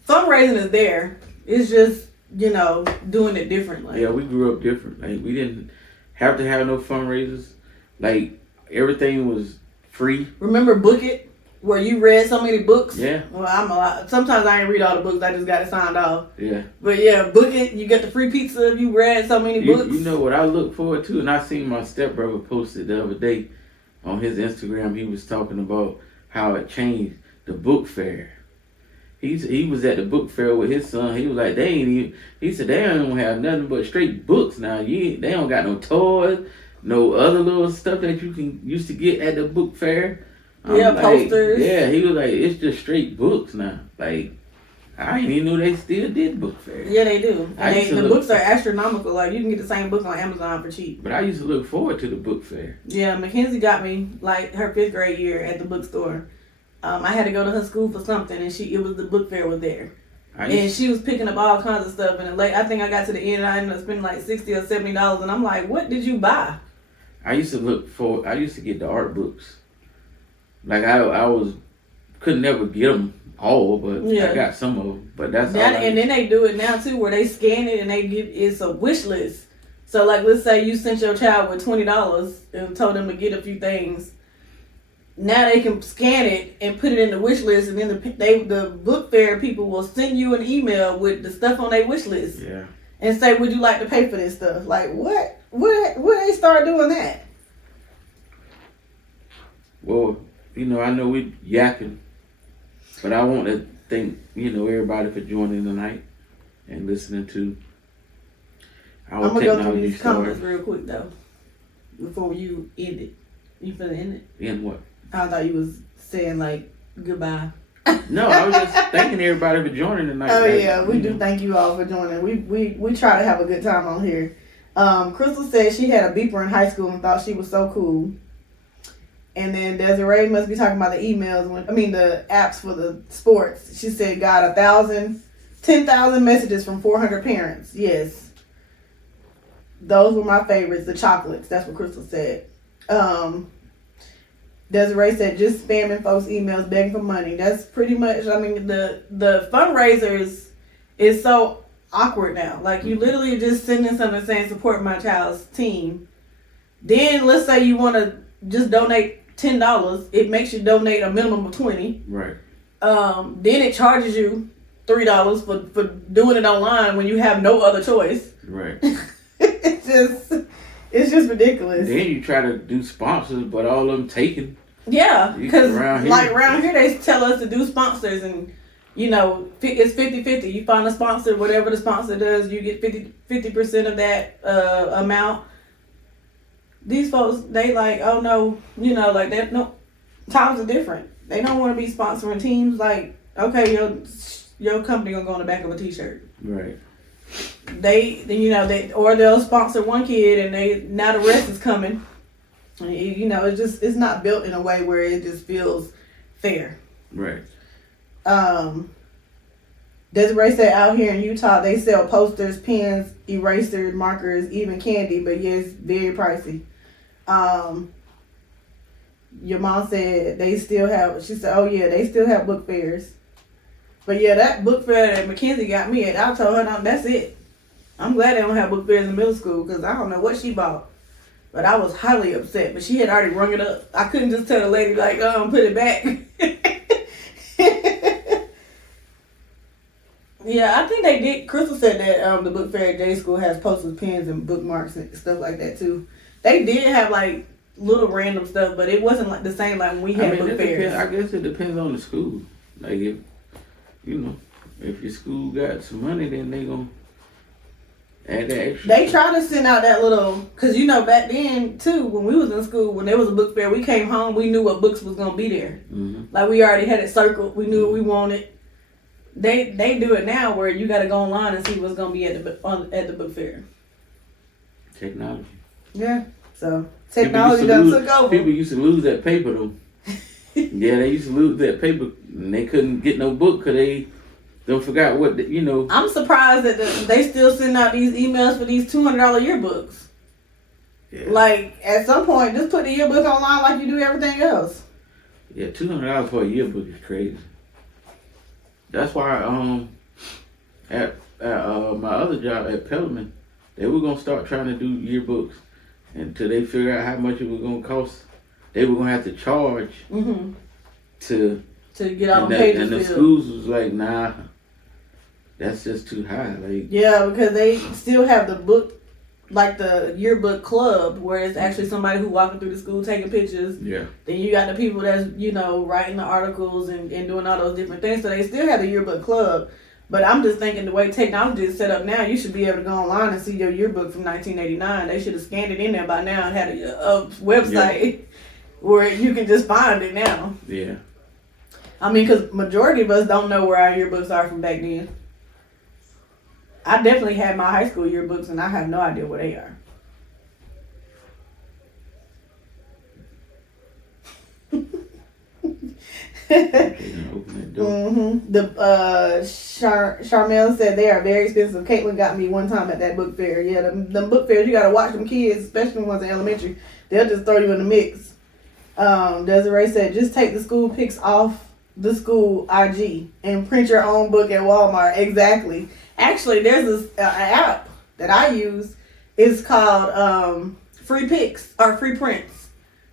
fundraising is there. It's just, doing it differently. Yeah, we grew up different. Like, we didn't have to have no fundraisers. Like, everything was free. Remember Book It, where you read so many books? Yeah. Well, sometimes I ain't read all the books. I just got it signed off. Yeah. But yeah, Book It. You get the free pizza if you read so many books. You know what I look forward to? And I seen my stepbrother posted the other day on his Instagram. He was talking about how it changed the book fair. He was at the book fair with his son. He was like, he said they don't have nothing but straight books now. They don't got no toys, no other little stuff that you used to get at the book fair. Posters. Yeah, he was like, it's just straight books now. Like, I didn't even know they still did book fairs. Yeah, they do. And the books are astronomical. Like, you can get the same book on Amazon for cheap. But I used to look forward to the book fair. Yeah, Mackenzie got me, like, her 5th grade year at the bookstore. I had to go to her school for something, and it was the book fair was there. And she was picking up all kinds of stuff. And I think I got to the end, and I ended up spending like $60 or $70. And I'm like, what did you buy? I used to get the art books. Like, I couldn't never get them all, but I got some of them. But that's all. And then they do it now too, where they scan it and it's a wish list. So like, let's say you sent your child with $20 and told them to get a few things. Now they can scan it and put it in the wish list, and then the book fair people will send you an email with the stuff on their wish list. Yeah. And say, would you like to pay for this stuff? Like, what? When they start doing that? Well, I know we yakking, but I want to thank, everybody for joining tonight. and listening to our I'm gonna go through technology these comments stories. real quick though, before you end it. You finna end it? And what? I thought you was saying like goodbye. No, I was just thanking everybody for joining tonight. Oh Like, yeah, we do thank you all for joining. We try to have a good time on here. Crystal said she had a beeper in high school and thought she was so cool. And then Desiree must be talking about the emails the apps for the sports. She said got 10,000 messages from 400 parents. Yes. Those were my favorites, the chocolates. That's what Crystal said. Desiree said just spamming folks' emails, begging for money. That's pretty much, the fundraisers is so awkward now. Like, you literally just sending something saying support my child's team. Then let's say you want to just donate $10. It makes you donate a minimum of $20. Right. Then it charges you $3 for doing it online when you have no other choice. Right. It's just ridiculous. Then you try to do sponsors, but all of them taken. Yeah, because Around here they tell us to do sponsors, and it's 50-50. You find a sponsor, whatever the sponsor does, you get 50% of that amount. These folks, they like, oh no, like that. No, times are different. They don't want to be sponsoring teams. Like, okay, your company gonna go on the back of a t-shirt. Right. They'll sponsor one kid, and now the rest is coming. It's not built in a way where it just feels fair. Right. Desiree said out here in Utah they sell posters, pens, erasers, markers, even candy, but yes, very pricey. Your mom said they still have. She said, "Oh yeah, they still have book fairs." But yeah, that book fair that Mackenzie got me at, I told her, no, that's it. I'm glad they don't have book fairs in middle school because I don't know what she bought. But I was highly upset. But she had already rung it up. I couldn't just tell the lady, like, put it back. Yeah, I think they did. Crystal said that the book fair at J School has posters, pens, and bookmarks and stuff like that, too. They did have, like, little random stuff, but it wasn't like the same like when we had book fairs. I guess it depends on the school. Like, if your school got some money, then they gonna add that extra. They try to send out that little, because back then too, when we was in school, when there was a book fair, we came home, we knew what books was gonna be there. Mm-hmm. Like, we already had it circled, we knew what we wanted. They do it now where you got to go online and see what's gonna be at the book fair. Technology. Yeah. So technology done took over. People used to lose that paper though. Yeah, they used to lose that paper and they couldn't get no book because they don't forgot what I'm surprised that they still send out these emails for these $200 yearbooks. Yeah. Like, at some point, just put the yearbook online like you do everything else. Yeah, $200 for a yearbook is crazy. That's why at my other job at Pelham, they were gonna start trying to do yearbooks until they figure out how much it was gonna cost. They were gonna have to charge to get all the pages and the filled. schools was like, nah, that's just too high. Like, yeah, because they still have the book, like the yearbook club, where it's actually somebody who walking through the school taking pictures. Yeah. Then you got the people that's writing the articles and doing all those different things. So they still have the yearbook club. But I'm just thinking the way technology is set up now, you should be able to go online and see your yearbook from 1989. They should have scanned it in there by now and had a website where you can just find it now. Yeah. I mean, because majority of us don't know where our yearbooks are from back then. I definitely had my high school yearbooks, and I have no idea where they are. Charmel said they are very expensive. Caitlin got me one time at that book fair. Yeah, them book fairs, you gotta watch them kids, especially the ones in elementary. They'll just throw you in the mix. Desiree said just take the school pics off the school IG and print your own book at Walmart. Exactly. Actually, there's this app that I use. It's called Free Pics or Free Prints.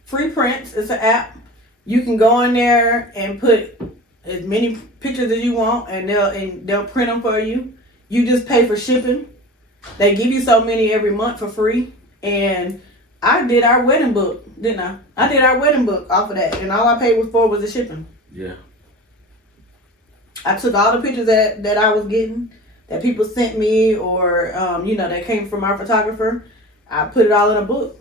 Free Prints is an app. You can go in there and put as many pictures as you want, and they'll print them for you. You just pay for shipping. They give you so many every month for free. And I did our wedding book, didn't I? I did our wedding book off of that, and all I paid was the shipping. Yeah. I took all the pictures that I was getting. that people sent me, or that came from our photographer. I put it all in a book,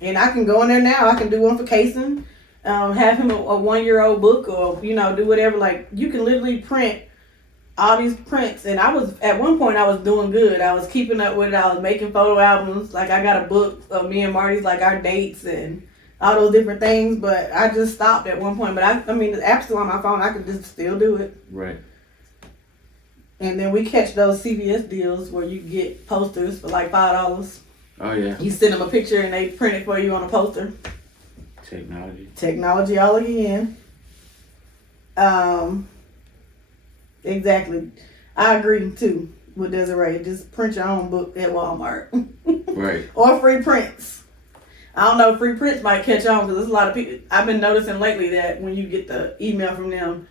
and I can go in there now. I can do one for Kason, have him a 1-year-old book, or do whatever. Like, you can literally print all these prints. And I was, at one point, I was doing good. I was keeping up with it. I was making photo albums. Like, I got a book of me and Marty's, like, our dates and all those different things. But I just stopped at one point. But I mean, the app's still on my phone. I can just still do it. Right. And then we catch those CVS deals where you get posters for like $5. Oh yeah. You send them a picture and they print it for you on a poster. Technology all again. Exactly. I agree too with Desiree. Just print your own book at Walmart. Right. Or free prints. I don't know, free prints might catch on because there's a lot of people. I've been noticing lately that when you get the email from them,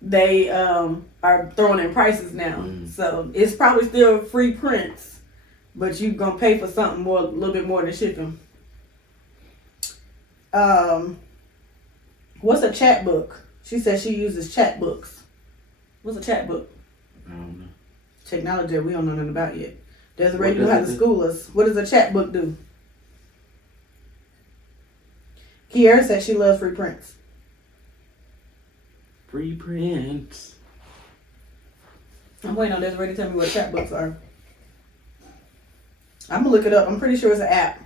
they are throwing in prices now. So it's probably still free prints, but you're going to pay for something more, a little bit more than shipping. What's a chat book? She says she uses chat books. What's a chat book? I don't know. Technology that we don't know nothing about yet. Desiree, you know how to school us. What does a chat book do? Kiara said she loves free prints. Free prints. I'm waiting on Desiree to tell me what chat books are. I'm gonna look it up. I'm pretty sure it's an app.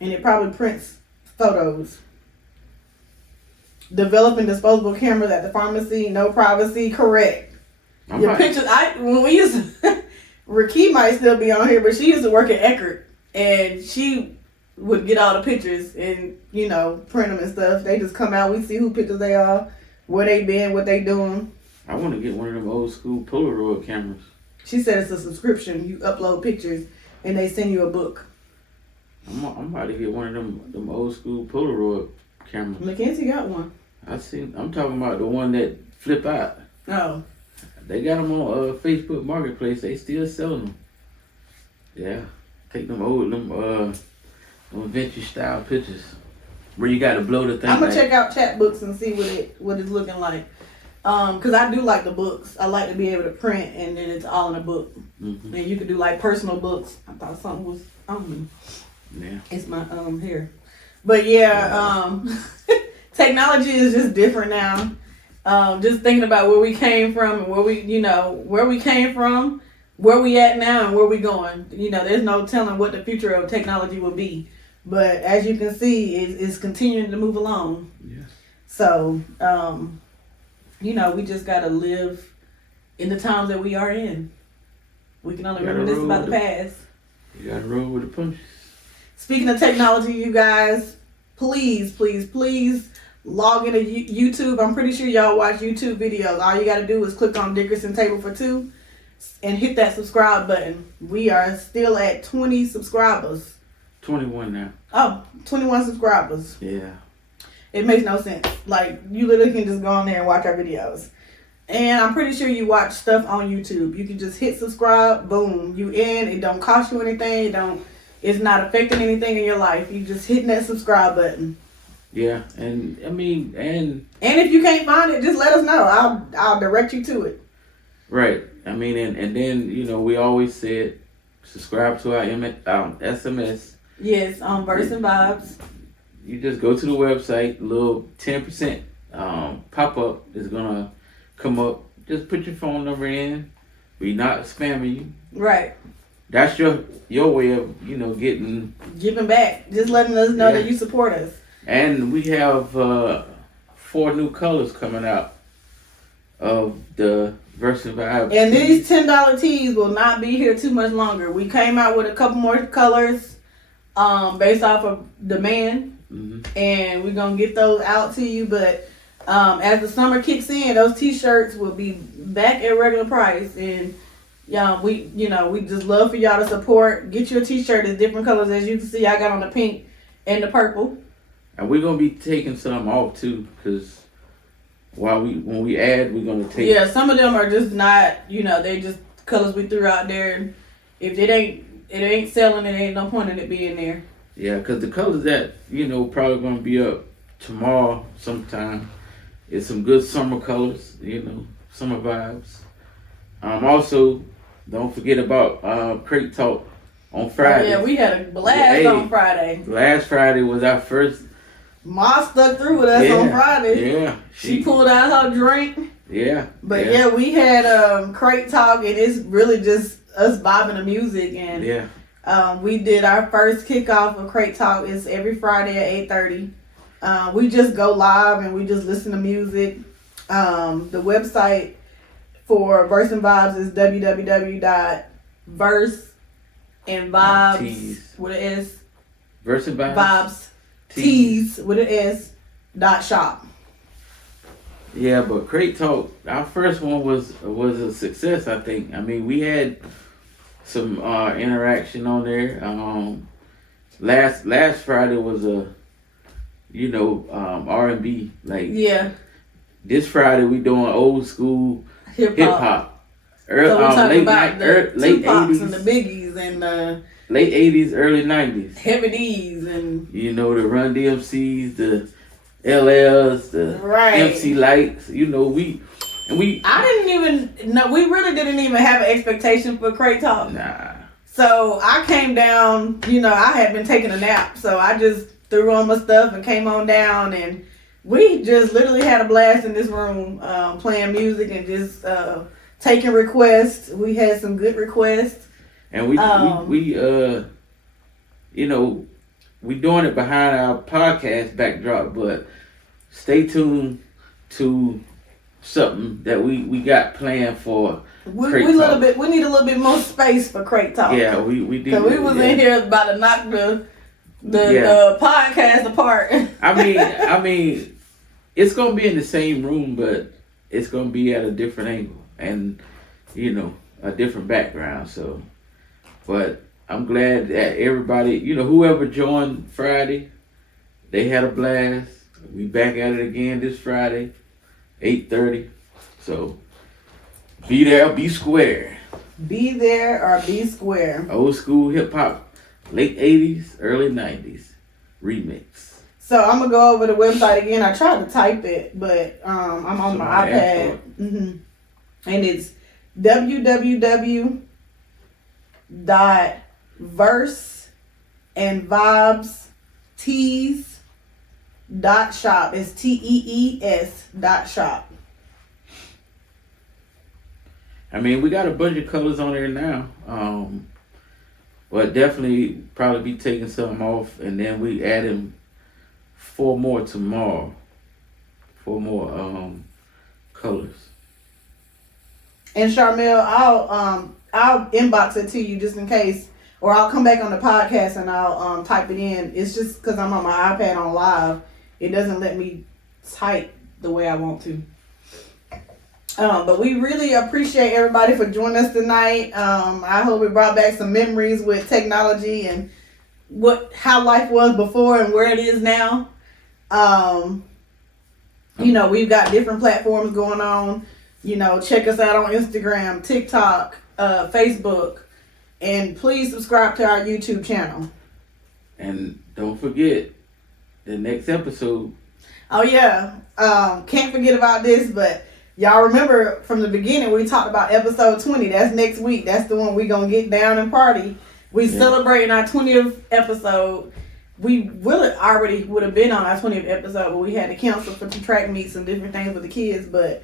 And it probably prints photos. Developing disposable cameras at the pharmacy, no privacy, correct. Your pictures, when we used to, Raquel might still be on here, but she used to work at Eckerd, and she would get all the pictures and, print them and stuff. They just come out, we see who pictures they are, where they been, what they doing. I want to get one of them old school Polaroid cameras. She said it's a subscription. You upload pictures and they send you a book. I'm about to get one of them old school Polaroid cameras. Mackenzie got one. I'm talking about the one that flip out. Oh. They got them on Facebook Marketplace. They still selling them. Yeah. Take them old, them vintage style pictures where you got to blow the thing. I'm gonna check out chat books and see what it's looking like. Cause I do like the books. I like to be able to print and then it's all in a book. Mm-hmm. And you could do like personal books. I thought something was on me. Yeah. It's my hair. But yeah. Technology is just different now. Just thinking about where we came from and where we came from, where we at now and where we going. There's no telling what the future of technology will be. But as you can see, it's continuing to move along. Yes. So, we just got to live in the times that we are in. We can only reminisce about the past. You got to roll with the punches. Speaking of technology, you guys, please, please, please log into YouTube. I'm pretty sure y'all watch YouTube videos. All you got to do is click on Dickerson Table for Two and hit that subscribe button. We are still at 20 subscribers. 21 now. Oh, 21 subscribers. Yeah. It makes no sense. Like, you literally can just go on there and watch our videos. And I'm pretty sure you watch stuff on YouTube. You can just hit subscribe, boom, you in. It don't cost you anything. It's not affecting anything in your life. You just hitting that subscribe button. Yeah, and if you can't find it, just let us know. I'll direct you to it. Right. And then we always said subscribe to our SMS. Yes, Verse and Vibes. You just go to the website, a little 10% pop up is gonna come up. Just put your phone number in. We're not spamming you. Right. That's your way of giving back. Just letting us know that you support us. And we have 4 new colors coming out of the Verse and Vibe. And these $10 tees will not be here too much longer. We came out with a couple more colors based off of demand. Mm-hmm. And we're going to get those out to you. But as the summer kicks in, those t-shirts will be back at regular price. And we just love for y'all to support. Get your t-shirt in different colors. As you can see, I got on the pink and the purple. And we're going to be taking some off too, because when we add, we're going to take... Yeah, some of them are just not, they just colors we threw out there. If it ain't selling, it ain't no point in it being there. Yeah, because the colors that, probably going to be up tomorrow sometime is some good summer colors, Summer Vibes. Also, don't forget about Crate Talk on Friday. Yeah, we had a blast on Friday. Last Friday was our first. Ma stuck through with us on Friday. Yeah. She pulled out her drink. Yeah. But yeah, we had Crate Talk, and it's really just us vibing to music. And we did our first kickoff of Crate Talk. It's every Friday at 8:30. We just go live and we just listen to music. The website for Verse and Vibes is www.verseandvibes with an S. Verse and Vibes. Vibes. Tees with an S. .shop. Yeah, but Crate Talk, our first one was a success. I think. I mean, we had some interaction on there. Last Friday was a R&B This Friday we doing old school hip hop. So we're talking about the late Tupacs 80s and the Biggies and the late 80s, early 90s. Heavy D's and the Run DMCs, the LLs, the MC Lights. I didn't even know. We really didn't even have an expectation for Crate Talk. Nah. So I came down. I had been taking a nap, so I just threw on my stuff and came on down, and we just literally had a blast in this room, playing music and just taking requests. We had some good requests, and we doing it behind our podcast backdrop, but stay tuned to something that we got planned for. We need a little bit more space for Crate Talk. Yeah, we did. Because we was in here about to knock the podcast apart. I mean, it's gonna be in the same room, but it's gonna be at a different angle and a different background. So, but I'm glad that everybody, whoever joined Friday, they had a blast. We back at it again this Friday, 8:30. So be there, be square. Be there or be square. Old school hip hop, late 80s, early 90s remix. So I'm gonna go over the website again. I tried to type it, but I'm on my iPad. Mm-hmm. And it's www.verseandvibestees.shop. It's TEES.shop. I mean, we got a bunch of colors on there now. But definitely probably be taking some off, and then we adding 4 more tomorrow. 4 more colors. And Charmel, I'll inbox it to you just in case, or I'll come back on the podcast and I'll type it in. It's just because I'm on my iPad on live, it doesn't let me type the way I want to. But we really appreciate everybody for joining us tonight. I hope it brought back some memories with technology and how life was before and where it is now. We've got different platforms going on. Check us out on Instagram, TikTok, Facebook, and please subscribe to our YouTube channel. And don't forget the next episode. Oh yeah, can't forget about this, but y'all remember from the beginning we talked about episode 20. That's next week. That's the one we gonna get down and party. We celebrating our 20th episode. We already would have been on our 20th episode, but we had to cancel for some track meets and different things with the kids. But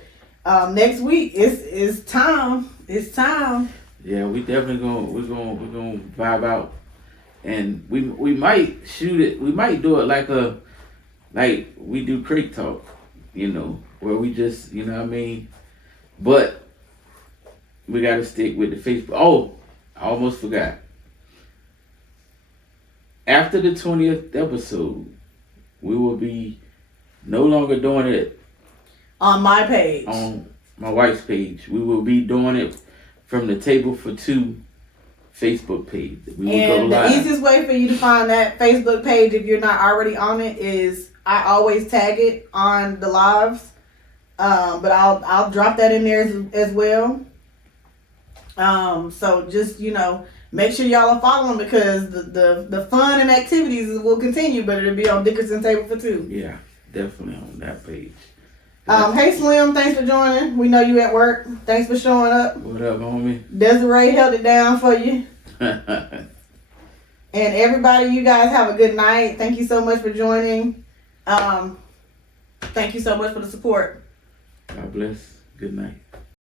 next week it's time. It's time. Yeah, we definitely we're gonna vibe out, and we might shoot it. We might do it like we do Crate Talk, where we just but we gotta stick with the Facebook. Oh, I almost forgot. After the 20th episode, we will be no longer doing it on my page. On my wife's page. We will be doing it from the Table for Two Facebook page. We will go live. The easiest way for you to find that Facebook page, if you're not already on it, is I always tag it on the lives. But I'll drop that in there as well. So just, make sure y'all are following, because the fun and activities will continue, but it'll be on Dickerson Table for Two. Yeah, definitely on that page. Hey Slim, thanks for joining. We know you at work. Thanks for showing up. What up, homie? Desiree held it down for you. And everybody, you guys have a good night. Thank you so much for joining. Thank you so much for the support. God bless. Good night.